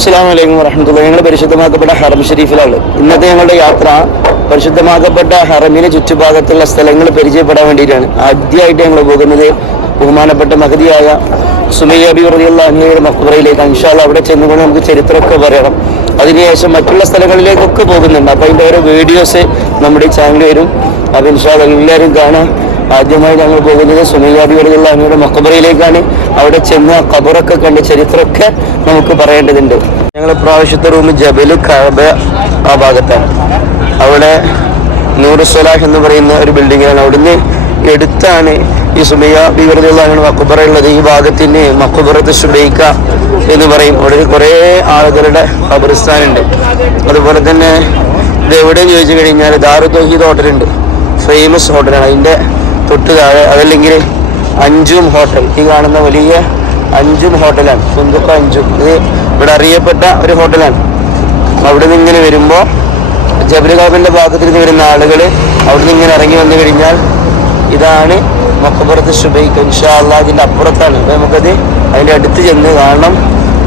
അസ്സലാമു അലൈക്കും വറഹ്മത്തുള്ളാഹി. ഞങ്ങൾ പരിശുദ്ധമാക്കപ്പെട്ട ഹറം ഷരീഫിലാണ്. ഇന്നത്തെ ഞങ്ങളുടെ യാത്ര പരിശുദ്ധമാക്കപ്പെട്ട ഹറമിന് ചുറ്റുഭാഗത്തുള്ള സ്ഥലങ്ങൾ പരിചയപ്പെടാൻ വേണ്ടിയിട്ടാണ്. ആദ്യമായിട്ട് ഞങ്ങൾ പോകുന്നത് ബഹുമാനപ്പെട്ട മഹദിയായ സുമയ്യ ബീവി റളിയല്ലാഹു അൻഹയുടെ മഖ്ബറയിലേക്ക്. ഇൻഷാ അല്ലാഹ് അവിടെ ചെന്നുകൊണ്ട് നമുക്ക് ചരിത്രമൊക്കെ പറയണം. അതിനുശേഷം മറ്റുള്ള സ്ഥലങ്ങളിലേക്കൊക്കെ പോകുന്നുണ്ട്. അപ്പോൾ അതിൻ്റെ ഓരോ വീഡിയോസ് നമ്മുടെ ഈ ചാനൽ വരും. അപ്പോൾ ഇൻഷാ അല്ലാഹ് എല്ലാവരും കാണാം. ആദ്യമായി ഞങ്ങൾ പോകുന്നത് സുമയ്യ ബീവി റളിയല്ലാഹു അൻഹയുടെ മഖ്ബറയിലേക്കാണ്. അവിടെ ചെന്ന് ഖബറൊക്കെ കണ്ട് ചരിത്രമൊക്കെ നമുക്ക് പറയേണ്ടതുണ്ട്. ഞങ്ങൾ പ്രാവശ്യത്തെ റൂം ജബൽ കഅബ ആ ഭാഗത്താണ്. അവിടെ നൂർ സ്വലാഹ് എന്ന് പറയുന്ന ഒരു ബിൽഡിങ്ങാണ്. അവിടുന്ന് എടുത്താണ് ഈ സുമയ്യ ബീവി റളിയല്ലാഹു അൻഹയുടെ മഖ്ബറ ഉള്ളത്. ഈ ഭാഗത്തിന് മഖ്ബറത്ത് സുബൈക്ക എന്ന് പറയും. അവിടെ കുറേ ആളുകളുടെ ഖബറിസ്ഥാനുണ്ട്. അതുപോലെ തന്നെ ഇത് എവിടെയെന്ന് ചോദിച്ചു കഴിഞ്ഞാൽ ദാറു തൗഹീദ് ഹോട്ടലുണ്ട്. ഫേമസ് ഹോട്ടലാണ്. അതിൻ്റെ തൊട്ട് താഴെ അതല്ലെങ്കിൽ അഞ്ചും ഹോട്ടൽ, ഈ കാണുന്ന വലിയ അഞ്ചും ഹോട്ടലാണ്. സുന്ദുക്ക അഞ്ചും, ഇത് ഇവിടെ അറിയപ്പെട്ട ഒരു ഹോട്ടലാണ്. അവിടെ നിന്ന് ഇങ്ങനെ വരുമ്പോൾ ജബൽ കഅബിൻ്റെ ഭാഗത്തിൽ നിന്ന് വരുന്ന ആളുകൾ അവിടെ നിന്ന് ഇങ്ങനെ ഇറങ്ങി വന്നു കഴിഞ്ഞാൽ ഇതാണ് മഖ്ബറത്ത് സുബൈക്ക. ഇൻഷാ അല്ലാഹ് ഇതിൻ്റെ അപ്പുറത്താണ്. അപ്പോൾ നമുക്കത് അതിൻ്റെ അടുത്ത് ചെന്ന് കാണണം,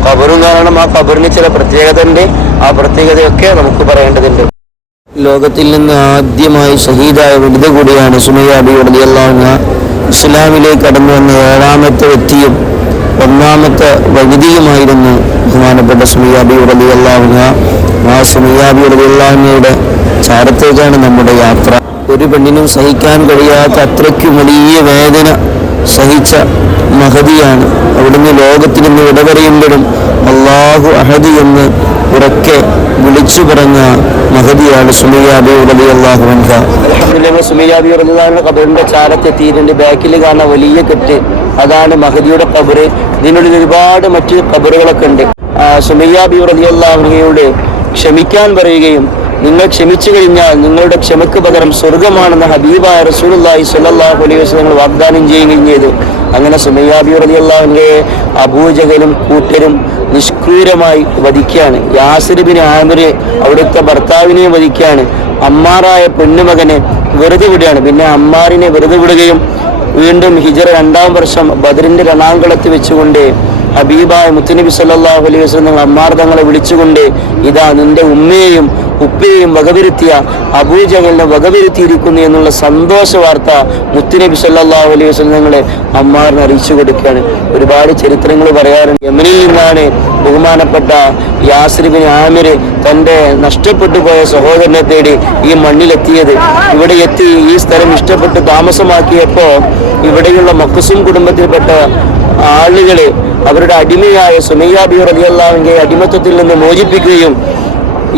ഖബറും കാണണം. ആ ഖബറിന് ചില പ്രത്യേകത ഉണ്ട്. ആ പ്രത്യേകതയൊക്കെ നമുക്ക് പറയേണ്ടതുണ്ട്. ലോകത്തിൽ നിന്ന് ആദ്യമായി ഷഹീദായ വനിത കൂടിയാണ് സുമയ്യ ബീവി റളിയല്ലാഹു അൻഹ. ഇസ്ലാമിലേക്ക് കടന്നു വന്ന 7ാമത്തെ വ്യക്തിയും 1ാമത്തെ വനിതയുമായിരുന്നു ബഹുമാനപ്പെട്ട സുമയ്യ ബീവി റളിയല്ലാഹു അൻഹ. ആ സുമയ്യ ബീവി റളിയല്ലാഹു അൻഹയുടെ ചാരത്തേക്കാണ് നമ്മുടെ യാത്ര. ഒരു പെണ്ണിനും സഹിക്കാൻ കഴിയാത്ത അത്രയ്ക്കും വലിയ വേദന സഹിച്ച മഹദിയാണ്. അവിടുന്ന് ലോകത്തിൽ നിന്ന് വിട പറയുമ്പോഴും അല്ലാഹു അഹദ് എന്ന് ഉറക്കെ വിളിച്ചു പറഞ്ഞ മഹദിയാണ് സുമയ്യ ബീവി റളിയല്ലാഹു അൻഹ. അൽഹംദുലില്ലാഹ് സുമയ്യ ബീവി റളിയല്ലാഹു അൻഹ ഖബറിന്റെ ചാരത്തെത്തിയിട്ടുണ്ട്. ബാക്കിൽ കാണുന്ന വലിയ കെട്ട് അതാണ് മഹദിയുടെ ഖബർ. ഇതിനുള്ളിൽ ഒരുപാട് മറ്റ് ഖബറുകളൊക്കെ ഉണ്ട്. സുമയ്യ ബീവി റളിയല്ലാഹു അൻഹയോട് ക്ഷമിക്കാൻ പറയുകയും നിങ്ങൾ ക്ഷമിച്ചു കഴിഞ്ഞാൽ നിങ്ങളുടെ ക്ഷമക്ക് പകരം സ്വർഗമാണെന്ന് ഹബീബായ റസൂലുള്ളാഹി സ്വല്ലല്ലാഹു അലൈഹി വസല്ലം വാഗ്ദാനം ചെയ്യുകയും ചെയ്തു. അങ്ങനെ സുമയ്യ ബീവി റളിയല്ലാഹു അൻഹയെ അബൂജഹലും കൂട്ടരും നിഷ്ക്രൂരമായി വധിക്കുകയാണ്. യാസിർ ബിൻ ആമിർ അവിടുത്തെ ഭർത്താവിനെയും വധിക്കുകയാണ്. അമ്മാറായ പെണ്ണുമകനെ വെറുതെ വിടുകയാണ്. പിന്നെ അമ്മാറിനെ വെറുതെ വിടുകയും വീണ്ടും ഹിജറ 2ാം വർഷം ബദറിന്റെ രണാങ്കളത്ത് വെച്ചുകൊണ്ട് ഹബീബായ മുത്തുനബി സല്ലല്ലാഹു അലൈഹി വസല്ലം അമ്മാർ തങ്ങളെ വിളിച്ചുകൊണ്ട് ഇതാ നിന്റെ ഉമ്മയെയും ഉപ്പയെയും വകവരുത്തിയ അബൂജഹലിനെ വകവരുത്തിയിരിക്കുന്നു എന്നുള്ള സന്തോഷ വാർത്ത മുത്തുനബി സല്ലല്ലാഹു അലൈഹി വസല്ലം തങ്ങളെ അമ്മാറിനെ അറിയിച്ചു കൊടുക്കുകയാണ്. ഒരുപാട് ചരിത്രങ്ങൾ പറയാറുണ്ട്. യമനിൽ നിന്നാണ് ബഹുമാനപ്പെട്ട യാസിർ ബിൻ ആമിർ തൻ്റെ നഷ്ടപ്പെട്ടു പോയ സഹോദരനെ തേടി ഈ മണ്ണിലെത്തിയത്. ഇവിടെ എത്തി ഈ സ്ഥലം ഇഷ്ടപ്പെട്ട് താമസമാക്കിയപ്പോൾ ഇവിടെയുള്ള മഖ്സൂം കുടുംബത്തിൽപ്പെട്ട ആളുകളെ അവരുടെ അടിമയായ സുമയ്യ ബീവി റളിയല്ലാഹു അൻഹയെ അടിമത്തത്തിൽ നിന്ന് മോചിപ്പിക്കുകയും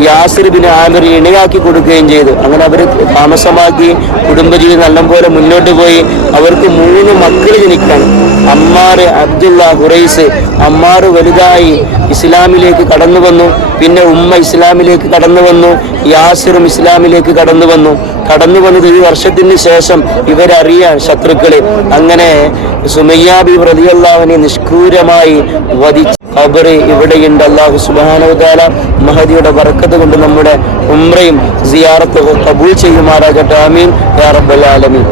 യാസിർ ബിൻ ആമിർ ഇണയാക്കി കൊടുക്കുകയും ചെയ്തു. അങ്ങനെ അവർ താമസമാക്കി കുടുംബജീവിതം നല്ലപോലെ മുന്നോട്ട് പോയി. അവർക്ക് 3 മക്കൾ ജനിക്കാണ്. അമ്മാർ, അബ്ദുള്ള, ഖുറൈസ്. അമ്മാർ വലുതായി ഇസ്ലാമിലേക്ക് കടന്നു വന്നു. പിന്നെ ഉമ്മ ഇസ്ലാമിലേക്ക് കടന്നു വന്നു. യാസിറും ഇസ്ലാമിലേക്ക് കടന്നു വന്നത് ഈ വർഷത്തിന് ശേഷം ഇവരറിയാൻ ശത്രുക്കള്. അങ്ങനെ സുമയ്യ ബീവി റളിയല്ലാഹു അൻഹ നിഷ്ക്രൂരമായി വധിച്ചു. ഖബർ ഇവിടെയുണ്ട്. അല്ലാഹു സുബ്ഹാനഹു വ തആല മഹദിയുടെ ബറക്കത്ത് കൊണ്ട് നമ്മുടെ ഉംറയും സിയാറത്തും ഖബൂൽ ചെയ്യുമാറാകട്ടെ. ആമീൻ യാ റബ്ബൽ ആലമീൻ.